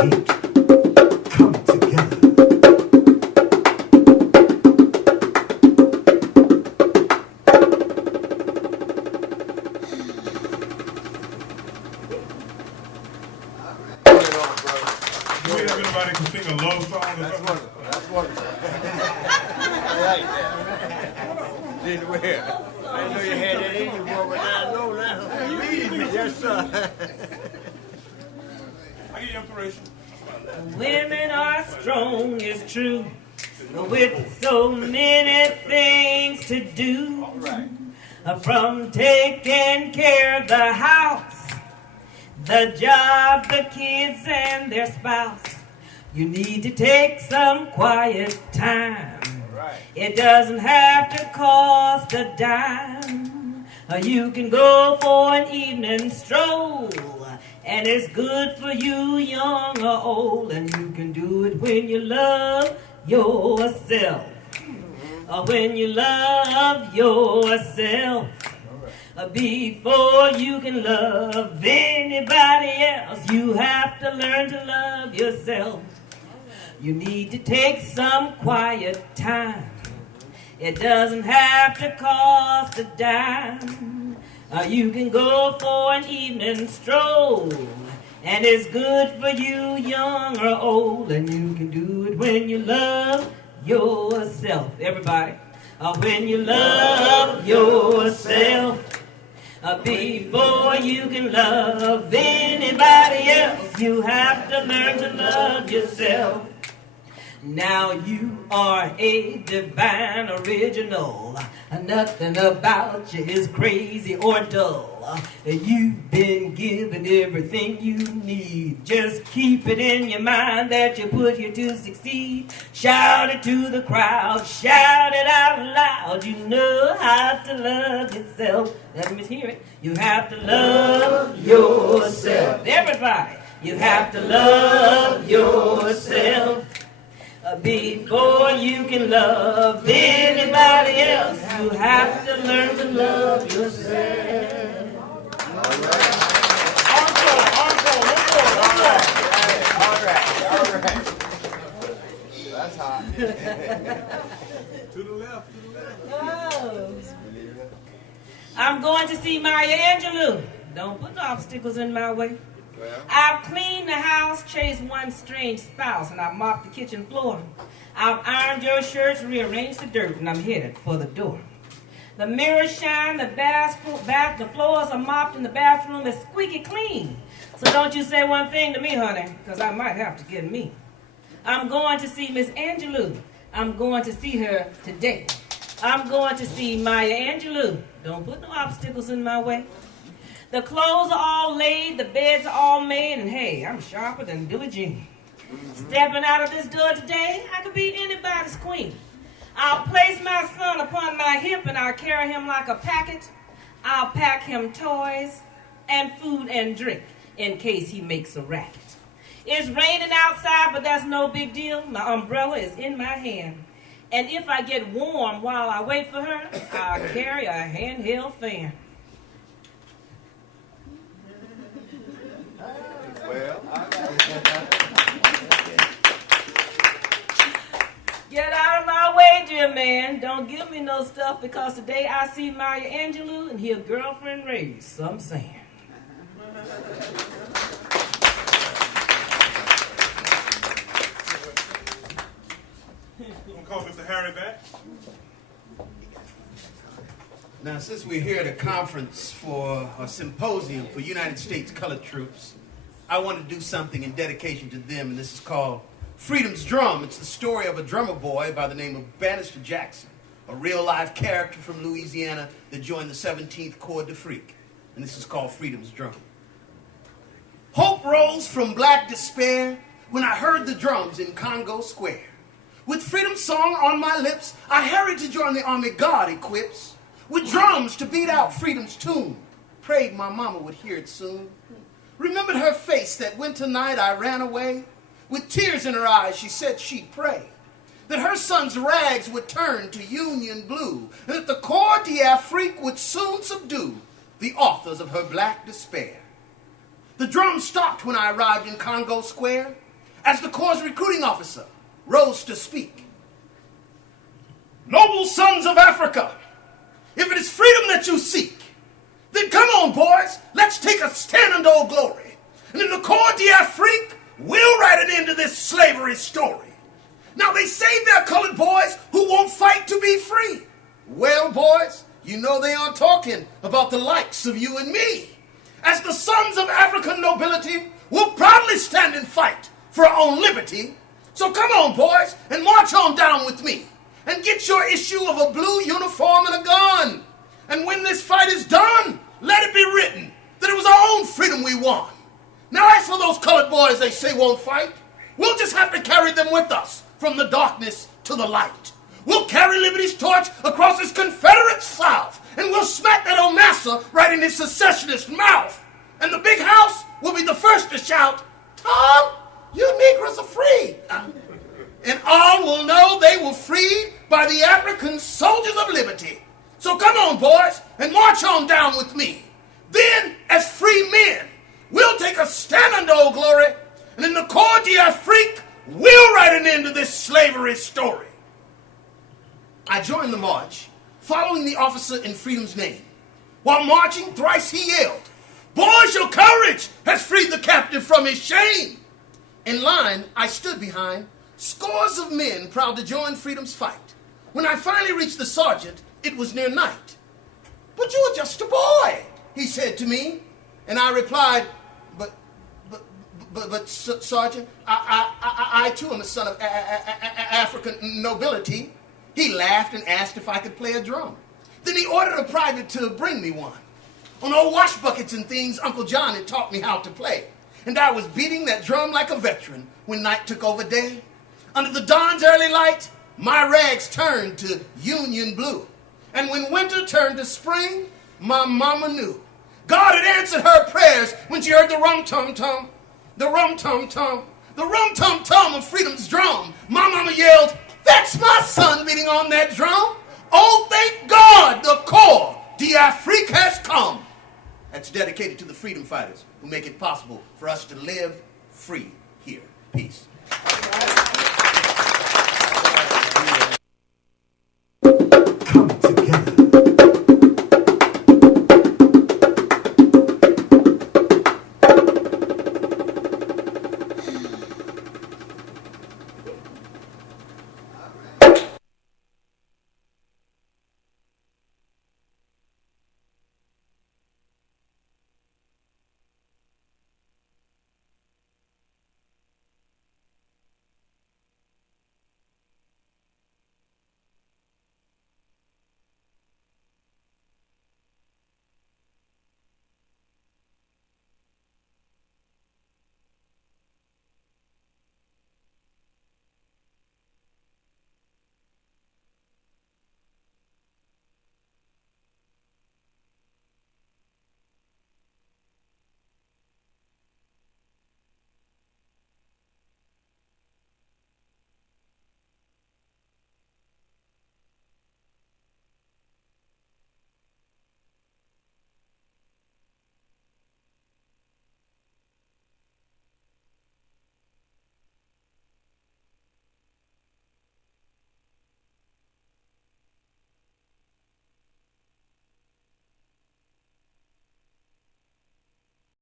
hate come together. Do we have anybody can sing a love song or something? That's wonderful. I like that. Didn't wear. I didn't know you had that in you, boy, but now I know now. Believe me, yes, sir. I get your inspiration. Women are strong, it's true, with so many things to do. All right. From taking care of the house, the job, the kids, and their spouse. You need to take some quiet time. Right. It doesn't have to cost a dime. You can go for an evening stroll, and it's good for you, young or old. And you can do it when you love yourself. When you love yourself. Before you can love anybody else, you have to learn to love yourself. You need to take some quiet time. It doesn't have to cost a dime. You can go for an evening stroll, and it's good for you, young or old. And you can do it when you love yourself. Everybody. When you love yourself. Before you can love anybody else, you have to learn to love yourself. Now you are a divine original. Nothing about you is crazy or dull. You've been given everything you need. Just keep it in your mind that you put here to succeed. Shout it to the crowd, shout it out loud. You know how to love yourself. Let me hear it. You have to love yourself. Everybody, you have to love yourself. Before you can love anybody else, you have to learn to love yourself. Encore, one more. All right. That's hot. To the left. Oh. I'm going to see Maya Angelou. Don't put no obstacles in my way. Well, I've cleaned the house, chased one strange spouse, and I've mopped the kitchen floor. I've ironed your shirts, rearranged the dirt, and I'm headed for the door. The mirrors shine, the floors are mopped, and the bathroom is squeaky clean. So don't you say one thing to me, honey, because I might have to get me. I'm going to see Miss Angelou. I'm going to see her today. I'm going to see Maya Angelou. Don't put no obstacles in my way. The clothes are all laid, the beds are all made, and hey, I'm sharper than Billie Jean. Stepping out of this door today, I could be anybody's queen. I'll place my son upon my hip and I'll carry him like a packet. I'll pack him toys and food and drink in case he makes a racket. It's raining outside, but that's no big deal. My umbrella is in my hand. And if I get warm while I wait for her, I'll carry a handheld fan. well. Get out of my way, dear man. Don't give me no stuff because today I see Maya Angelou and hear girlfriend raise some sand. I'm gonna call Mr. Harry back. Now, since we're here at a conference for a symposium for United States colored troops, I want to do something in dedication to them, and this is called Freedom's Drum. It's the story of a drummer boy by the name of Bannister Jackson, a real-life character from Louisiana that joined the 17th Corps d'Afrique, and this is called Freedom's Drum. Hope rose from black despair when I heard the drums in Congo Square. With freedom's song on my lips, I hurried to join the army God equips. With drums to beat out freedom's tune. Prayed my mama would hear it soon. Remembered her face that winter night I ran away. With tears in her eyes, she said she'd pray that her son's rags would turn to Union blue, and that the Corps d'Afrique would soon subdue the authors of her black despair. The drums stopped when I arrived in Congo Square. as the Corps' recruiting officer rose to speak. Noble sons of Africa, if it is freedom that you seek, then come on, boys, let's take a stand under Old Glory. And in the Corps d'Afrique, we'll write an end to this slavery story. Now, they say they're colored boys who won't fight to be free. Well, boys, you know they aren't talking about the likes of you and me. As the sons of African nobility, we'll proudly stand and fight for our own liberty. So come on, boys, and march on down with me and get your issue of a blue uniform and a gun. And when this fight is done, let it be written that it was our own freedom we won. Now, as for those colored boys they say won't fight, we'll just have to carry them with us from the darkness to the light. We'll carry liberty's torch across this Confederate South, and we'll smack that old massa right in his secessionist mouth. And the big house will be the first to shout, "Tom, you Negroes are free." And all will know they were freed by the African soldiers of liberty. So come on, boys, and march on down with me. Then, as free men, we'll take a stand under Old Glory, and in the Corps d'Afrique, we'll write an end to this slavery story. I joined the march, following the officer in freedom's name. While marching, thrice he yelled, "Boys, your courage has freed the captive from his shame." In line, I stood behind scores of men proud to join freedom's fight. When I finally reached the sergeant, it was near night. "But you were just a boy," he said to me. And I replied, but Sergeant, I too am a son of African nobility." He laughed and asked if I could play a drum. Then he ordered a private to bring me one. On old wash buckets and things, Uncle John had taught me how to play. And I was beating that drum like a veteran when night took over day. Under the dawn's early light, my rags turned to Union blue. And when winter turned to spring, my mama knew God had answered her prayers when she heard the rum-tum-tum, the rum-tum-tum, the rum-tum-tum of freedom's drum. My mama yelled, "That's my son beating on that drum. Oh, thank God the Corps d'Afrique has come." That's dedicated to the freedom fighters who make it possible for us to live free here. Peace.